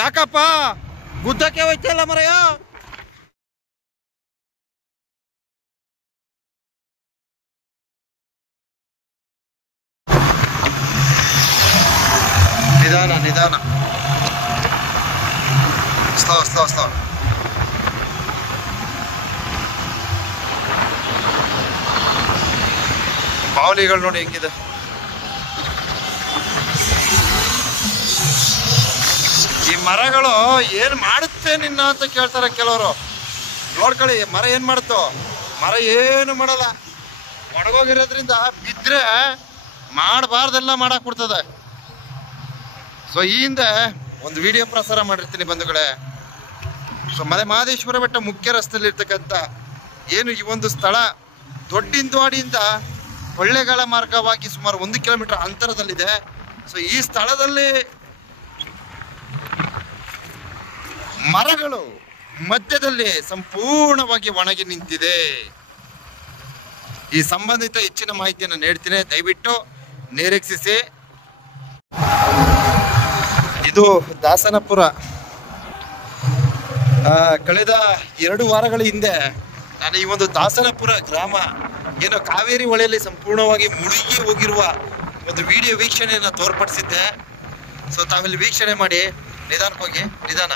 ಯಾಕಪ್ಪ ಗುದ್ದಕ್ಕೆ ಹೋಯ್ತಲ್ಲ ಮರಯ್ಯ. ನಿಧಾನ ನಿಧಾನ, ಸ್ಲೋ ಸ್ಲೋ ಸ್ಲೋ. ಬಾವಲಿಗಳು ನೋಡಿ ಹೆಂಗಿದೆ. ಈ ಮರಗಳು ಏನ್ ಮಾಡುತ್ತೆ ನಿನ್ನ ಅಂತ ಕೇಳ್ತಾರೆ ಕೆಲವರು. ನೋಡ್ಕೊಳ್ಳಿ, ಮರ ಏನ್ ಮಾಡುತ್ತೋ? ಮರ ಏನು ಮಾಡಲ್ಲ. ಒಣಗೋಗಿರೋದ್ರಿಂದ ಬಿದ್ರೆ ಮಾಡಬಾರ್ದೆಲ್ಲ ಮಾಡಾಕ್ ಬಿಡ್ತದೆ. ಸೊ ಈ ಹಿಂದೆ ಒಂದು ವಿಡಿಯೋ ಪ್ರಸಾರ ಮಾಡಿರ್ತೀನಿ ಬಂಧುಗಳೇ. ಸೊ ಮಲೆ ಮಹದೇಶ್ವರ ಬೆಟ್ಟ ಮುಖ್ಯ ರಸ್ತೆಯಲ್ಲಿ ಇರ್ತಕ್ಕಂಥ ಏನು ಈ ಒಂದು ಸ್ಥಳ ದೊಡ್ಡಿಂದವಾಡಿಯಿಂದ ಕೊಳ್ಳೇಗಾಲ ಮಾರ್ಗವಾಗಿ ಸುಮಾರು 1 ಕಿಲೋಮೀಟರ್ ಅಂತರದಲ್ಲಿದೆ. ಸೊ ಈ ಸ್ಥಳದಲ್ಲಿ ಮರಗಳು ಮಧ್ಯದಲ್ಲಿ ಸಂಪೂರ್ಣವಾಗಿ ಒಣಗಿ ನಿಂತಿದೆ. ಈ ಸಂಬಂಧಿತ ಹೆಚ್ಚಿನ ಮಾಹಿತಿಯನ್ನು ನೀಡ್ತೀನಿ, ದಯವಿಟ್ಟು ನಿರೀಕ್ಷಿಸಿ. ಇದು ದಾಸನಪುರ. ಕಳೆದ 2 ವಾರಗಳ ಹಿಂದೆ ನಾನು ಈ ಒಂದು ದಾಸನಪುರ ಗ್ರಾಮ ಏನೋ ಕಾವೇರಿ ಹೊಳೆಯಲ್ಲಿ ಸಂಪೂರ್ಣವಾಗಿ ಮುಳುಗಿ ಹೋಗಿರುವ ಒಂದು ವಿಡಿಯೋ ವೀಕ್ಷಣೆಯನ್ನು ತೋರ್ಪಡಿಸಿದ್ದೆ. ಸೊ ತಾವಿಲ್ಲಿ ವೀಕ್ಷಣೆ ಮಾಡಿ, ನಿಧಾನಕ್ಕೆ ಹೋಗಿ, ನಿಧಾನ.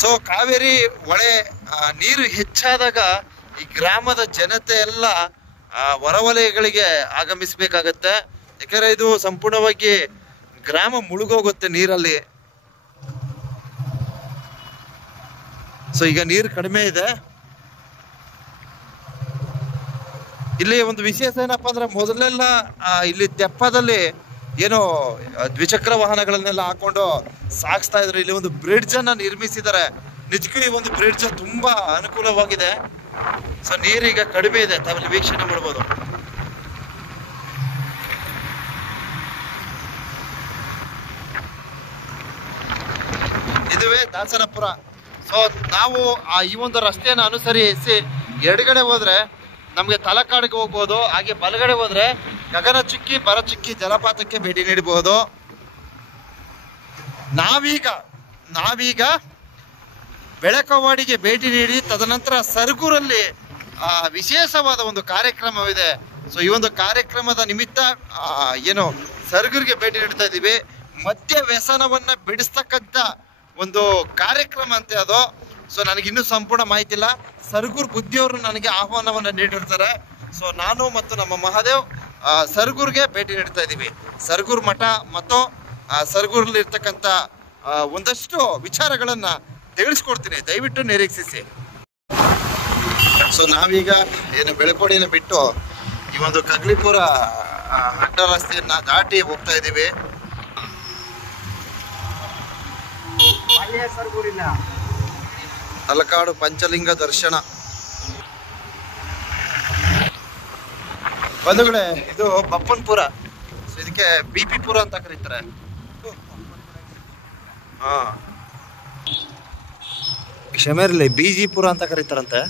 ಸೊ ಕಾವೇರಿ ಹೊಳೆ ನೀರು ಹೆಚ್ಚಾದಾಗ ಈ ಗ್ರಾಮದ ಜನತೆ ಎಲ್ಲ ಹೊರವಲಯಗಳಿಗೆ ಆಗಮಿಸಬೇಕಾಗತ್ತೆ. ಯಾಕಂದ್ರೆ ಇದು ಸಂಪೂರ್ಣವಾಗಿ ಗ್ರಾಮ ಮುಳುಗೋಗುತ್ತೆ ನೀರಲ್ಲಿ. ಸೊ ಈಗ ನೀರು ಕಡಿಮೆ ಇದೆ. ಇಲ್ಲಿ ಒಂದು ವಿಶೇಷ ಏನಪ್ಪಾ ಅಂದ್ರೆ, ಮೊದಲೆಲ್ಲ ಇಲ್ಲಿ ತೆಪ್ಪದಲ್ಲಿ ಏನೋ ದ್ವಿಚಕ್ರ ವಾಹನಗಳನ್ನೆಲ್ಲ ಹಾಕೊಂಡು ಸಾಗಿಸ್ತಾ ಇದ್ರು. ಇಲ್ಲಿ ಒಂದು ಬ್ರಿಡ್ಜ್ ಅನ್ನ ನಿರ್ಮಿಸಿದ್ದಾರೆ. ನಿಜಕ್ಕೂ ಈ ಒಂದು ಬ್ರಿಡ್ಜ್ ತುಂಬಾ ಅನುಕೂಲವಾಗಿದೆ. ಸೊ ನೀರೀಗ ಕಡಿಮೆ ಇದೆ, ತಾವಿಲ್ಲಿ ವೀಕ್ಷಣೆ ಮಾಡ್ಬೋದು. ಇದುವೇ ದಾಸನಪುರ. ಸೊ ನಾವು ಈ ಒಂದು ರಸ್ತೆಯನ್ನು ಅನುಸರಿಸಿ ಎಡಗಡೆ ಹೋದ್ರೆ ನಮಗೆ ತಲಕಾಡಿಗೆ ಹೋಗ್ಬೋದು. ಹಾಗೆ ಬಲಗಡೆ ಹೋದ್ರೆ ಗಗನ ಚುಕ್ಕಿ ಭರಚುಕ್ಕಿ ಜಲಪಾತಕ್ಕೆ ಭೇಟಿ ನೀಡಬಹುದು. ನಾವೀಗ ಬೆಳಕವಾಡಿಗೆ ಭೇಟಿ ನೀಡಿ ತದನಂತರ ಸರಗೂರಲ್ಲಿ ವಿಶೇಷವಾದ ಒಂದು ಕಾರ್ಯಕ್ರಮವಿದೆ. ಸೊ ಈ ಒಂದು ಕಾರ್ಯಕ್ರಮದ ನಿಮಿತ್ತ ಏನು ಸರಗೂರಿಗೆ ಭೇಟಿ ನೀಡ್ತಾ ಇದ್ದೀವಿ. ಮದ್ಯ ವ್ಯಸನವನ್ನ ಬಿಡಿಸ್ತಕ್ಕಂಥ ಒಂದು ಕಾರ್ಯಕ್ರಮ ಅಂತೆ ಅದು. ಸೊ ನನಗಿನ್ನೂ ಸಂಪೂರ್ಣ ಮಾಹಿತಿ ಇಲ್ಲ. ಸರಗೂರು ಬುದ್ಧಿಯವರು ನನಗೆ ಆಹ್ವಾನವನ್ನು ನೀಡಿರ್ತಾರೆ. ಸೊ ನಾನು ಮತ್ತು ನಮ್ಮ ಮಹಾದೇವ್ ಸರಗೂರಿಗೆ ಭೇಟಿ ನೀಡ್ತಾ ಇದ್ದೀವಿ. ಸರಗೂರು ಮಠ ಮತ್ತು ಸರಗೂರಲ್ಲಿ ಇರ್ತಕ್ಕಂಥ ಒಂದಷ್ಟು ವಿಚಾರಗಳನ್ನು ತಿಳಿಸ್ಕೊಡ್ತೀನಿ, ದಯವಿಟ್ಟು ನಿರೀಕ್ಷಿಸಿ. ಸೊ ನಾವೀಗ ಏನು ಬೆಳಕೋಡಿನ ಬಿಟ್ಟು ಈ ಒಂದು ಕಗ್ಲಿಪುರ ಅಡ್ಡ ರಸ್ತೆಯನ್ನ ದಾಟಿ ಹೋಗ್ತಾ ಇದ್ದೀವಿ. ತಲಕಾಡು ಪಂಚಲಿಂಗ ದರ್ಶನ. ಬಂಧುಗಳೇ, ಇದು ಬಪ್ಪನ್ಪುರ. ಸೊ ಇದಕ್ಕೆ BP ಪುರ ಅಂತ ಕರೀತಾರೆ. ಕ್ಷಮೆ ಇರಲಿ, BG ಪುರ ಅಂತ ಕರೀತಾರಂತೆ.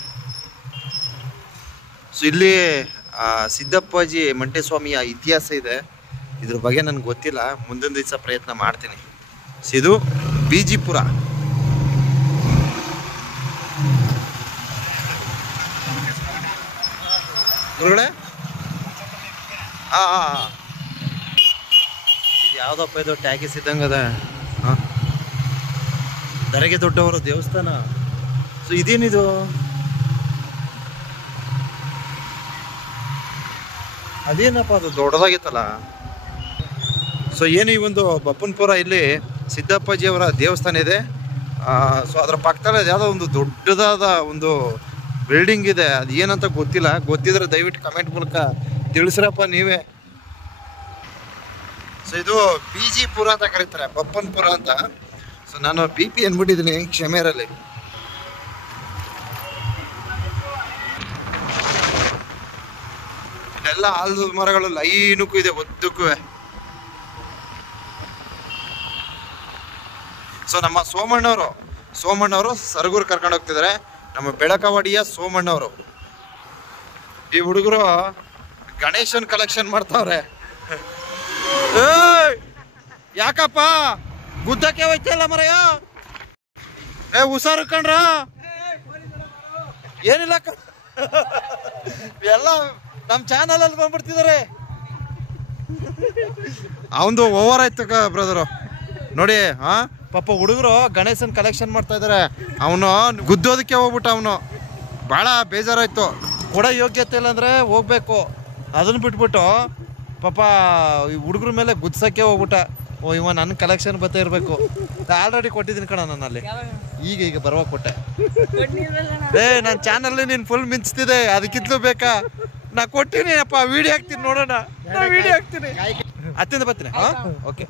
ಸೊ ಇಲ್ಲಿ ಸಿದ್ದಪ್ಪಾಜಿ ಮಂಟೇಸ್ವಾಮಿಯ ಇತಿಹಾಸ ಇದೆ. ಇದ್ರ ಬಗ್ಗೆ ನನಗೆ ಗೊತ್ತಿಲ್ಲ, ಮುಂದಿನ ದಿವಸ ಪ್ರಯತ್ನ ಮಾಡ್ತೀನಿ. ಸೊ ಇದು BG ಪುರ. ಗುರುಗಳೇ, ಇದು ಯಾವುದಪ್ಪ ಇದು? ಟ್ಯಾಗಿಸ್ ಇದ್ದಂಗದ. ದರೆಗೆ ದೊಡ್ಡವರು ದೇವಸ್ಥಾನ. ಸೊ ಇದೇನಿದು? ಅದೇನಪ್ಪ ಅದು ದೊಡ್ಡದಾಗಿತ್ತಲ್ಲ. ಸೊ ಏನು ಈ ಒಂದು ಬಪ್ಪನ್ಪುರ, ಇಲ್ಲಿ ಸಿದ್ದಪ್ಪಾಜಿಯವರ ದೇವಸ್ಥಾನ ಇದೆ. ಸೊ ಅದರ ಪಕ್ಕದಲ್ಲಿ ಯಾವುದೋ ಒಂದು ದೊಡ್ಡದಾದ ಒಂದು ಬಿಲ್ಡಿಂಗ್ ಇದೆ. ಅದು ಏನಂತ ಗೊತ್ತಿಲ್ಲ. ಗೊತ್ತಿದ್ರೆ ದಯವಿಟ್ಟು ಕಮೆಂಟ್ ಮೂಲಕ ತಿಳಿಸ್ರಪ್ಪ ನೀವೇ. ಸೊ ಇದು BG ಪುರ ಅಂತ ಕರೀತಾರೆ, ಬಪ್ಪನ್ಪುರ ಅಂತ. ಸೊ ನಾನು BP ಅಂದ್ಬಿಟ್ಟಿದ್ದೀನಿ, ಕ್ಷಮೆ ಇರಲಿ. ಇದೆಲ್ಲ ಆಲದ ಮರಗಳು ಲೈನಕ್ಕೂ ಇದೆ, ಉದ್ದಕ್ಕೂ. ಸೊ ನಮ್ಮ ಸೋಮಣ್ಣವರು ಸರಗೂರು ಕರ್ಕೊಂಡು ಹೋಗ್ತಿದ್ದಾರೆ. ನಮ್ಮ ಬೆಳಕವಾಡಿಯ ಸೋಮಣ್ಣವರು. ಈ ಹುಡುಗರು ಗಣೇಶನ್ ಕಲೆಕ್ಷನ್ ಮಾಡ್ತಾವ್ರೆ. ಯಾಕಪ್ಪ ಗುದ್ದಕ್ಕೆ ಹೋಯ್ತಲ್ಲ ಮರಯ್ಯ? ಹುಷಾರು ಕಣ್ರ, ಏನಿಲ್ಲ ಎಲ್ಲ ನಮ್ ಚಾನಲ್ ಅಲ್ಲಿ ಬಂದ್ಬಿಡ್ತಿದಾರೆ. ಅವಂದು ಓವರ್ ಆಯ್ತು ಬ್ರದರು ನೋಡಿ. ಪಾಪ ಹುಡುಗರು ಗಣೇಶನ್ ಕಲೆಕ್ಷನ್ ಮಾಡ್ತಾ ಇದಾರೆ. ಅವನು ಗುದ್ದೋದಕ್ಕೆ ಹೋಗ್ಬಿಟ್ಟ. ಅವನು ಭಾಳ ಬೇಜಾರಾಯ್ತು. ಕೊಡೋ ಯೋಗ್ಯತೆ ಇಲ್ಲ ಅಂದ್ರೆ ಹೋಗ್ಬೇಕು, ಅದನ್ನ ಬಿಟ್ಬಿಟ್ಟು ಪಾಪ ಈ ಹುಡುಗ್ರ ಮೇಲೆ ಗುದ್ಸಕ್ಕೆ ಹೋಗ್ಬಿಟ್ಟ. ಓ ಇವ ನನ್ನ ಕಲೆಕ್ಷನ್ ಬರ್ತಾ ಇರಬೇಕು. ಆಲ್ರೆಡಿ ಕೊಟ್ಟಿದ್ದೀನಿ ಕಣ ನಾನು ಅಲ್ಲಿ, ಈಗ ಬರುವ ಕೊಟ್ಟೆ. ನನ್ನ ಚಾನಲ್ ನೀನು ಫುಲ್ ಮಿಂಚ್ತಿದೆ, ಅದಕ್ಕಿಂತಲೂ ಬೇಕಾ? ನಾ ಕೊಟ್ಟಿನಿ ಅಪ್ಪ, ವಿಡಿಯೋ ಹಾಕ್ತೀನಿ ನೋಡೋಣ. ವಿಡಿಯೋ ಹಾಕ್ತೀನಿ, ಹತ್ತಿಂದ ಬರ್ತೀನಿ. ಓಕೆ.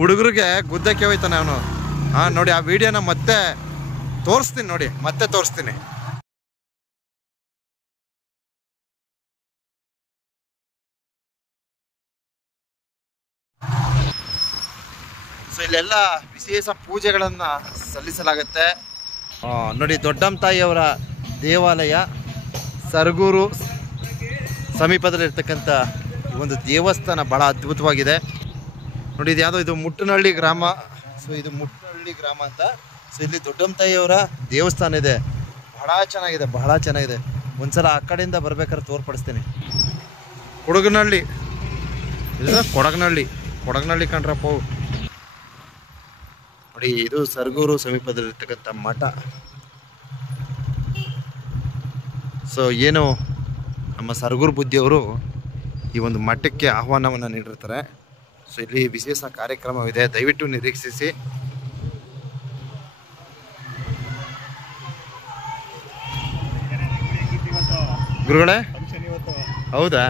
ಹುಡುಗರಿಗೆ ಗುದ್ದಕ್ಕೆ ಹೋಯ್ತಾನೆ ಅವನು. ನೋಡಿ ಆ ವಿಡಿಯೋನ ಮತ್ತೆ ತೋರಿಸ್ತೀನಿ, ನೋಡಿ ಮತ್ತೆ ತೋರಿಸ್ತೀನಿ. ಸೊ ಇಲ್ಲೆಲ್ಲ ವಿಶೇಷ ಪೂಜೆಗಳನ್ನು ಸಲ್ಲಿಸಲಾಗುತ್ತೆ. ನೋಡಿ ದೊಡ್ಡಮ್ಮ ತಾಯಿಯವರ ದೇವಾಲಯ ಸರಗೂರು ಸಮೀಪದಲ್ಲಿರ್ತಕ್ಕಂಥ ಒಂದು ದೇವಸ್ಥಾನ ಭಾಳ ಅದ್ಭುತವಾಗಿದೆ ನೋಡಿ. ಇದು ಯಾವುದೋ ಇದು ಮುಟ್ಟನಹಳ್ಳಿ ಗ್ರಾಮ. ಸೊ ಇದು ಮುಟ್ಟನಹಳ್ಳಿ ಗ್ರಾಮ ಅಂತ. ಸೊ ಇಲ್ಲಿ ದೊಡ್ಡಮ್ಮ ತಾಯಿಯವರ ದೇವಸ್ಥಾನ ಇದೆ. ಬಹಳ ಚೆನ್ನಾಗಿದೆ, ಬಹಳ ಚೆನ್ನಾಗಿದೆ. ಒಂದ್ಸಲ ಆ ಕಡೆಯಿಂದ ಬರ್ಬೇಕಾದ್ರೆ ತೋರ್ಪಡಿಸ್ತೀನಿ. ಕೊಡಗನಹಳ್ಳಿ, ಇದು ಕೊಡಗನಹಳ್ಳಿ ಕಂಡ್ರಪ್ಪ ನೋಡಿ. ಇದು ಸರಗೂರು ಸಮೀಪದಲ್ಲಿರ್ತಕ್ಕಂಥ ಮಠ. ಸೊ ಏನು ನಮ್ಮ ಸರಗೂರು ಬುದ್ಧಿಯವರು ಈ ಒಂದು ಮಠಕ್ಕೆ ಆಹ್ವಾನವನ್ನು ನೀಡಿರ್ತಾರೆ. ಸೊ ಇಲ್ಲಿ ವಿಶೇಷ ಕಾರ್ಯಕ್ರಮವಿದೆ, ದಯವಿಟ್ಟು ನಿರೀಕ್ಷಿಸಿ. ಗುರುಗಳೇ, ಹೌದಾ?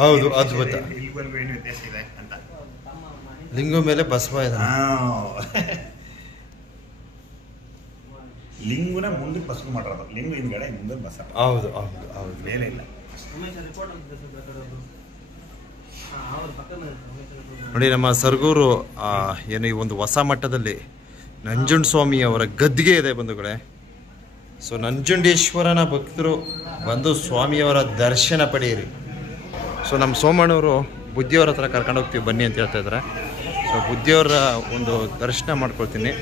ಹೌದು, ಅದ್ಭುತ. ಲಿಂಗು ಮೇಲೆ ಬಸವ ಇದೆ. ಲಿಂಗುನ ಮುಂದೆ ಬಸವ ಮಾಡಿರೋದು, ಲಿಂಗು ಹಿಂದ್ಗಡೆ ಮುಂದೆ ಬಸವ. ಹೌದು ಹೌದು ಹೌದು, ಮೇಲೆ ಇಲ್ಲ ನೋಡಿ. ನಮ್ಮ ಸರಗೂರು ಏನು ಈ ಒಂದು ಹೊಸ ಮಟ್ಟದಲ್ಲಿ ನಂಜುಂಡಸ್ವಾಮಿ ಅವರ ಗದ್ದಿಗೆ ಇದೆ ಬಂಧುಗಳೇ. ಸೊ ನಂಜುಂಡೇಶ್ವರನ ಭಕ್ತರು ಬಂದು ಸ್ವಾಮಿಯವರ ದರ್ಶನ ಪಡೆಯಿರಿ. ಸೊ ನಮ್ಮ ಸೋಮಣ್ಣವರು ಬುದ್ಧಿಯವರ ಹತ್ರ ಕರ್ಕೊಂಡು ಹೋಗ್ತೀವಿ ಬನ್ನಿ ಅಂತ ಹೇಳ್ತಾ ಇದ್ದಾರೆ. ಸೊ ಬುದ್ಧಿಯವರ ಒಂದು ದರ್ಶನ ಮಾಡ್ಕೊಳ್ತೀನಿ.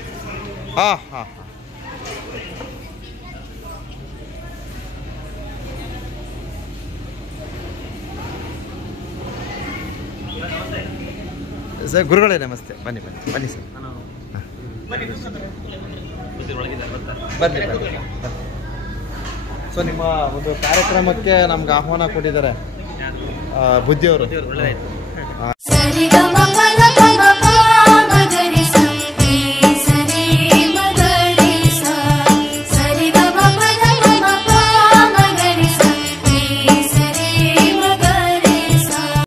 ಸರ್ ಗುರುಗಳೇ ನಮಸ್ತೆ. ಬನ್ನಿ ಸರ್, ಬನ್ನಿ. ಸೊ ನಿಮ್ಮ ಒಂದು ಕಾರ್ಯಕ್ರಮಕ್ಕೆ ನಮ್ಗೆ ಆಹ್ವಾನ ಕೊಟ್ಟಿದ್ದಾರೆ ಬುದ್ಧಿಯವರು.